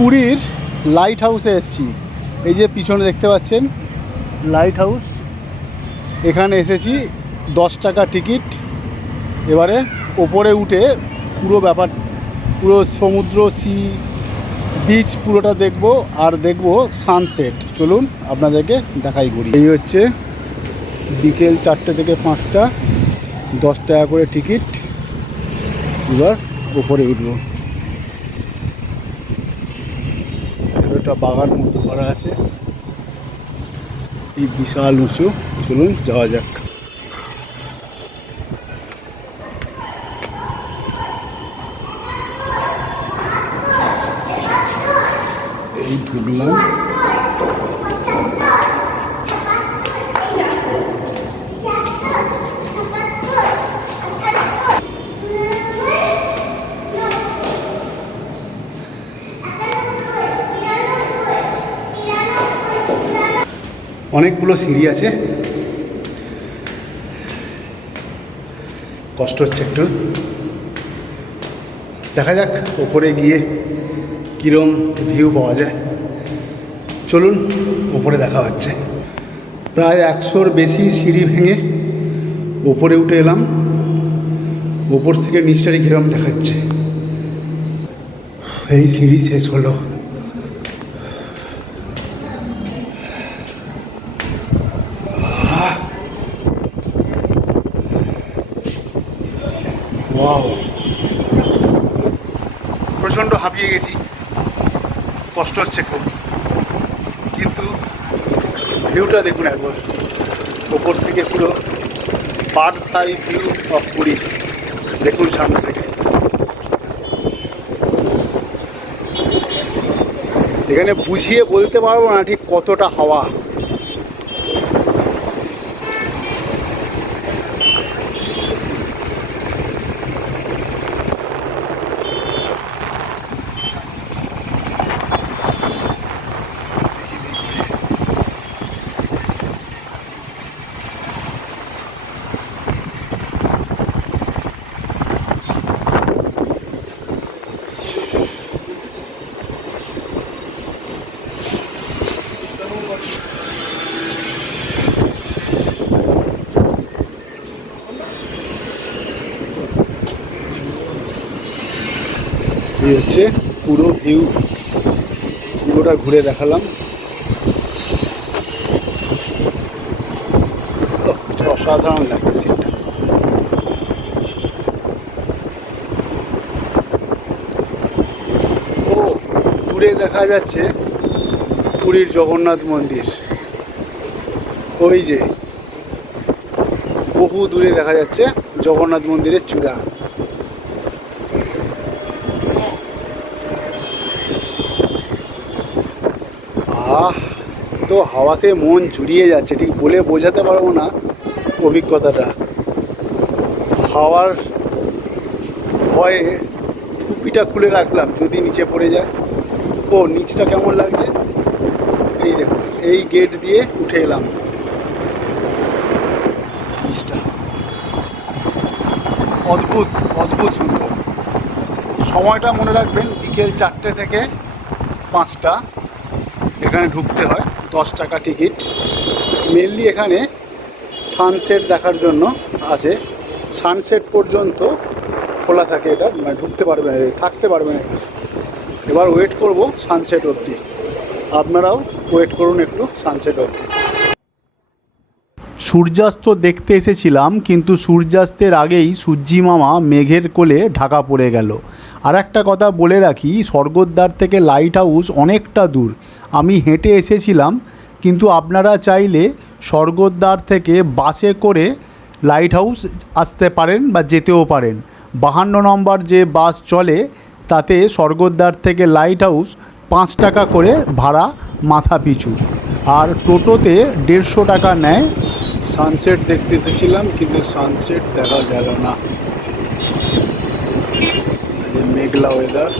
পুরীর লাইট হাউসে এসেছি। এই যে পিছনে দেখতে পাচ্ছেন লাইট হাউস, এখানে এসেছি। 10 টাকা টিকিট। এবারে ওপরে উঠে পুরো ব্যাপার, পুরো সমুদ্র, সি বিচ পুরোটা দেখব, আর দেখব সানসেট। চলুন আপনাদেরকে দেখাই করি। এই হচ্ছে বিকেল 4টে থেকে 5টা, 10 টাকা করে টিকিট। এবার ওপরে উঠব। একটা বাগান মতো করা আছে, এই বিশাল উঁচু। চলুন যাওয়া যাক। এই ঢুকলাম। অনেকগুলো সিঁড়ি আছে, কষ্ট হচ্ছে একটু। দেখা যাক ওপরে গিয়ে কীরকম ভিউ পাওয়া যায়। চলুন ওপরে দেখা হচ্ছে। প্রায় 100-র বেশি সিঁড়ি ভেঙে ওপরে উঠে এলাম। ওপর থেকে নিচটারি কীরকম দেখাচ্ছে। এই সিঁড়ি শেষ হলো। ওয়াও, প্রচণ্ড হাঁপিয়ে গেছি, কষ্ট হচ্ছে খুব, কিন্তু ভিউটা দেখুন একবার। ওপর থেকে পুরো birds eye view of Puri দেখুন সামনে থেকে। এখানে বুঝিয়ে বলতে পারবো না ঠিক কতটা হাওয়া। এই হচ্ছে পুরো ভিউ, পুরোটা ঘুরে দেখালাম। অসাধারণ লাগছে সিনটা। ও দূরে দেখা যাচ্ছে পুরীর জগন্নাথ মন্দির। ওই যে বহু দূরে দেখা যাচ্ছে জগন্নাথ মন্দিরের চূড়া। তো হাওয়াতে মন জুড়িয়ে যাচ্ছে, ঠিক বলে বোঝাতে পারবো না অভিজ্ঞতাটা। হাওয়ার ভয়ে টুপিটা খুলে রাখলাম যদি নিচে পড়ে যায়। ও নিচটা কেমন লাগছে এই দেখুন। এই গেট দিয়ে উঠে এলাম। নিচটা অদ্ভুত অদ্ভুত সুন্দর। সময়টা মনে রাখবেন, বিকেল 4টে থেকে 5টা এখানে ঢুকতে হয়। 10 টাকা টিকিট। মেনলি এখানে সানসেট দেখার জন্য আছে। সানসেট পর্যন্ত খোলা থাকে এটা, মানে ঢুকতে পারবেন, থাকতে পারবেন এখানে। এবার ওয়েট করব সানসেট অবধি। আপনারাও ওয়েট করুন একটু সানসেট অবধি। সূর্যাস্ত দেখতে এসেছিলাম, কিন্তু সূর্যাস্তের আগেই সূর্যি মামা মেঘের কোলে ঢাকা পড়ে গেল। আর একটা কথা বলে রাখি, স্বর্গদ্বার থেকে লাইট হাউস অনেকটা দূর। আমি হেঁটে এসেছিলাম, কিন্তু আপনারা চাইলে স্বর্গদ্বার থেকে বাসে করে লাইট হাউস আসতে পারেন বা যেতেও পারেন। 52 নম্বর যে বাস চলে তাতে স্বর্গদ্বার থেকে লাইট হাউস 5 টাকা করে ভাড়া মাথা পিছু, আর টোটোতে 150 টাকা নেয়। সানসেট দেখতে এসেছিলাম, কিন্তু সানসেট দেখা গেল না। মেঘলা ওয়েদার।